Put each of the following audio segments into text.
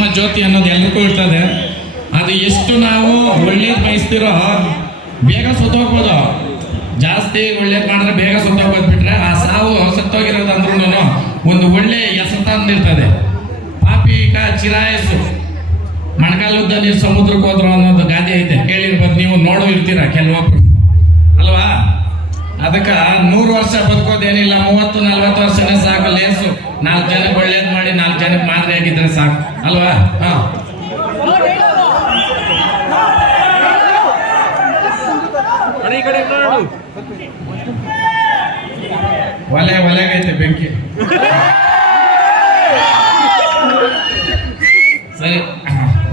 ನಮ್ಮ ಜ್ಯೋತಿ ಅನ್ನೋದು ಎಲ್ರಿಗೂ ಇರ್ತದೆ. ಅದು ಎಷ್ಟು ನಾವು ಒಳ್ಳೇದು ಬಯಸ್ತಿರೋ, ಬೇಗ ಸುತ್ತೋಗ್ಬೋದು. ಜಾಸ್ತಿ ಒಳ್ಳೇದು ಮಾಡಿದ್ರೆ ಬೇಗ ಸುತ್ತೋಗ್ಬೋದು ಬಿಟ್ರೆ ಆ ಸಾವು ಸತ್ತೋಗಿರೋದು ಅಂದ್ರೂ ಒಂದು ಒಳ್ಳೆ ಎಸತ ಅಂದಿರ್ತದೆ. ಪಾಪಿಕ ಚಿರಾಯಸ್ಸು ಮಣಗಾಲುದ್ದ ನೀರು ಸಮುದ್ರಕ್ಕೆ ಹೋದ್ರು ಅನ್ನೋದು ಗಾದೆ ಐತೆ ಕೇಳಿರ್ಬೋದು, ನೀವು ನೋಡೋ ಇರ್ತೀರ, ಕೆಲವೊಬ್ರು. ಅದಕ್ಕೆ ನೂರು ವರ್ಷ ಬದುಕೋದೇನಿಲ್ಲ ಮೂವತ್ತು ನಲ್ವತ್ತು ವರ್ಷನೇ ಸಾಕು ಲೇಸು. ನಾಲ್ಕು ಜನಕ್ಕೆ ಒಳ್ಳೇದು ಮಾಡಿ ನಾಲ್ಕು ಜನಕ್ಕೆ ಮಾದರಿ ಆಗಿದ್ರೆ ಸಾಕು. ಅಲ್ವಾ? ಹಾ. ಒಲೆ ಒಲೆಗೈತೆ ಬೆಂಕಿ. ಸರಿ.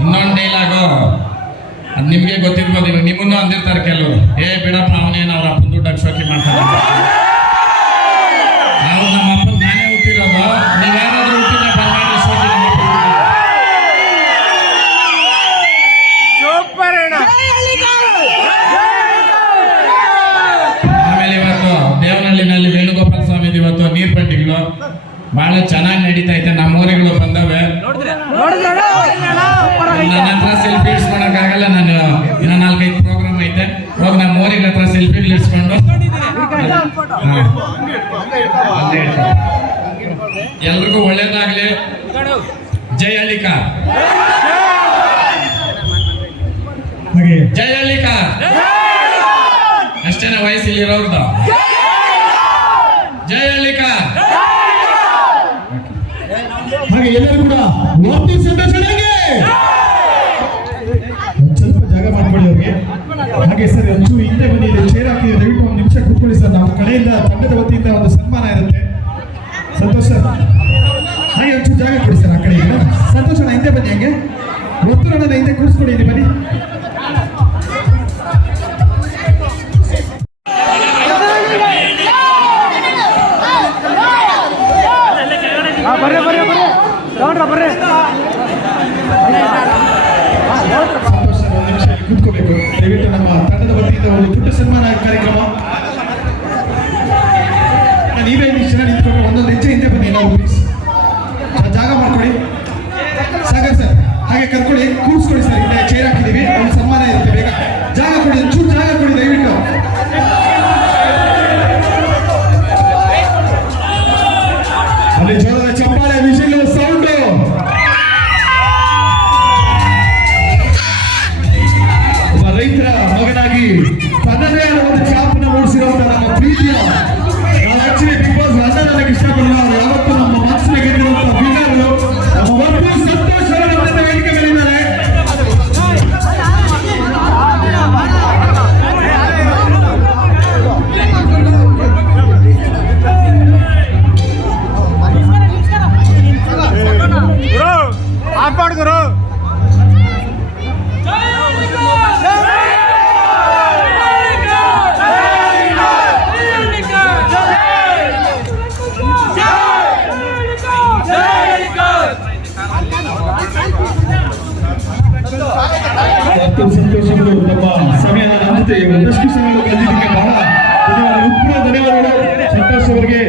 ಇನ್ನೊಂದು ಡೈಲಾಗು ನಿಮಗೆ ಗೊತ್ತಿರ್ಬೋದು ಇವಾಗ ನಿಮ್ಮನ್ನು ಅಂದಿರ್ತಾರೆ ಕೆಲವರು. ಏ ಬಿಡಪ್ಪ ಅವನೇನು ಅವ್ರ ಅಪ್ಪನ ದುಡ್ಡು ಶೋಕಿ ಮಾಡ್ತಾರೆ. ನಾವು ನಮ್ಮ ಅಪ್ಪನ ನಾನೇ ಹುಟ್ಟಿರೋದು? ನೀವ್ಯಾರಾದ್ರೂ ಹುಟ್ಟಿದ ಬಂಗಾರ ಆಮೇಲೆ ಇವತ್ತು ದೇವನಹಳ್ಳಿನಲ್ಲಿ ವೇಣುಗೋಪಾಲ ಸ್ವಾಮಿ ಇವತ್ತು ನೀರ್ ಪಟ್ಟಿಗಳು ಬಹಳ ಚೆನ್ನಾಗಿ ನಡೀತಾ ಐತೆ. ನಮ್ಮ ನೋಡಿದ್ರೆ? ಬಂದವೆ ಸೆಲ್ಫಿ. ಅಲ್ಲೇ ಎಲ್ರಿಗೂ ಒಳ್ಳೇದಾಗ್ಲಿ. ಜೈ ಜಯಲಿಕಾ ಜೈ ಹಳ್ಳಿಕಾ ಅಷ್ಟೇನ ವಯಸ್ಸಲ್ಲಿ ಇರೋರ್ದು ಜೈ ಹಳ್ಳಿಕಾ ಹಾಗೆ ಎಲ್ಲರೂ ಕೂಡ ವರ್ತಿ ಸಂದರ್ಶನಗೆ ಒಂದ್ ಸ್ವಲ್ಪ ಜಾಗ ಮಾಡ್ಕೊಳ್ಳಿ ಅವ್ರಿಗೆ ಹಾಗೆ ಸರ್ ಒಂಚೂರು ಹಿಂದೆ ಬನ್ನಿ ಚೇರ್ ಹಾಕಿ, ದಯವಿಟ್ಟು ಒಂದು ನಿಮಿಷ ಕೂತ್ಕೊಳ್ಳಿ ಸರ್. ನಮ್ಮ ಕಡೆಯಿಂದ ತಂಡದ ವತಿಯಿಂದ ಒಂದು ಸನ್ಮಾನ ಇರುತ್ತೆ. ಸಂತೋಷ ಸರ್. ಹಾಗೆ ಒಂಚೂರು ಜಾಗ ಕೊಡಿ ಸರ್ ಆ ಕಡೆ ಸಂತೋಷ ಹಿಂದೆ ಬನ್ನಿ ಹಂಗೆ. ಒತ್ತು ಹಿಂದೆ ಕೂರಿಸ್ಕೊಡಿ, ಇಲ್ಲಿ ಬನ್ನಿ. ಕೂತ್ಕೋಬೇಕು. ದಯವಿಟ್ಟು ನಮ್ಮ ತಂಡದ ವತಿಯಿಂದ ಒಂದು ದೊಡ್ಡ ಸನ್ಮಾನ ಕಾರ್ಯಕ್ರಮ. ನೀವೇ ಇಷ್ಟು ಜನ ನಿಂತ್ಕೊಂಡು ಒಂದೊಂದು ಹೆಜ್ಜೆ ಹಿಂದೆ ಬನ್ನಿ ನಾವು ಪ್ಲೀಸ್ ಜಾಗ ಮಾಡ್ಕೊಳ್ಳಿ. ಸಾಗರ್ ಸರ್, ಹಾಗೆ ಕರ್ಕೊಳ್ಳಿ. ಮತ್ತು ಸಂತೋಷಗಳು ನಮ್ಮ ಸಮಯದ ಜೊತೆ ಒಂದಷ್ಟು ಸಮಯ ಕಳೆದಿದ್ದಕ್ಕೆ ಬಹಳ ಧನ್ಯವಾದಗಳು. ಸಂತೋಷ್ ಅವರಿಗೆ.